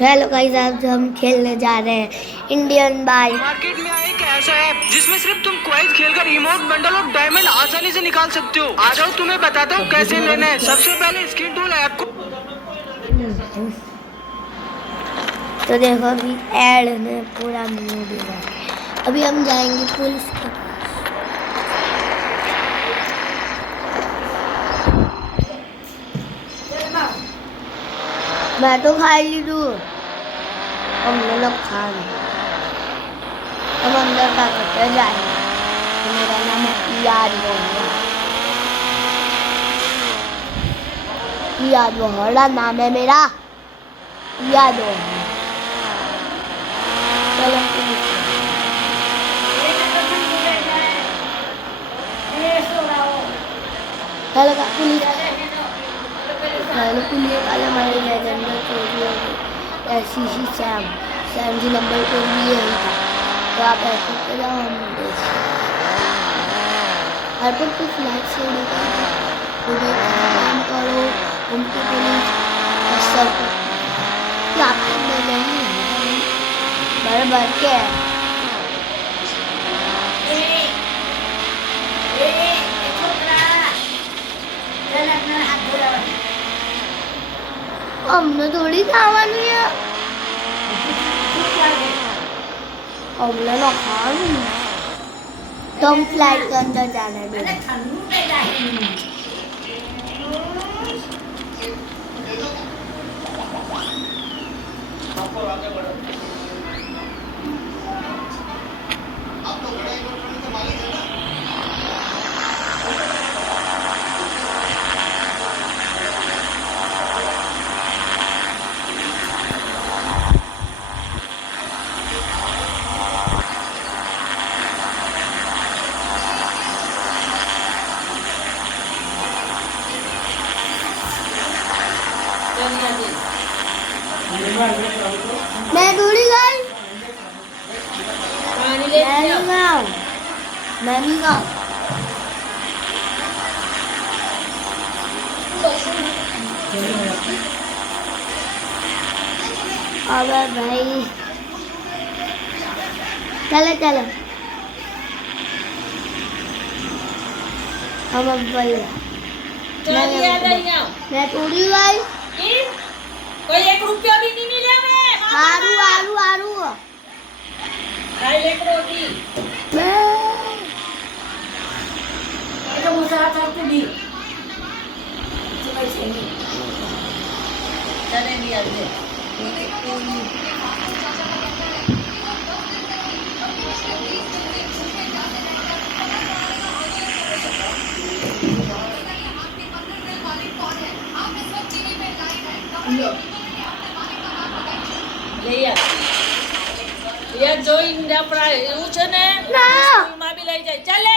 Hello guys, आज हम खेलने जा रहे हैं इंडियन बाइक। मार्केट में आया एक ऐसा ऐप जिसमें सिर्फ तुम क्वाइज खेलकर इमोट बंडल और डायमंड आसानी से निकाल सकते हो। आ जाओ, तुम्हें बताता हूँ कैसे लेना है। सबसे पहले स्किन टूल ऐप को तो देखो अभी ऐड में पूरा मेनू दिया है। अभी हम जाएंगे पुलिस के पास। मैं तो खा ली तू, हम लोग खा रहे। हम अंदर का करते जाएंगे। तो मेरा नाम है याद वोहरा नाम है मेरा, याद वोहरा। चलो हेलो पुलिस, हेलो पुलिस वाले हमारे लेजेंडर चोरी हो गई। ऐसी ही सैम जी नंबर तो भी यही था। तो आप ऐसे पे जाओ, हम एयरपोर्ट पे फ्लाइट से उड़ेगा। काम करो उनकी पुलिस सब भर के हमने थोड़ी खावानी है, हमने ना खानी। तो हम फ्लाइट के अंदर जाना है। मैं थोड़ी गई, मैं नहीं गाऊं। अबे भाई चले चले, हम अब भाई मैं थोड़ी गई। कोई 1 रुपया भी नहीं मिला मैं। आरू आरू आरू एक रोटी तो मुझे चाहते नहीं चले नहीं आते। જો ઇન્ડિયા પ્રાય એવું છે ને, સ્કૂલમાં બી લઈ જાય. ચાલે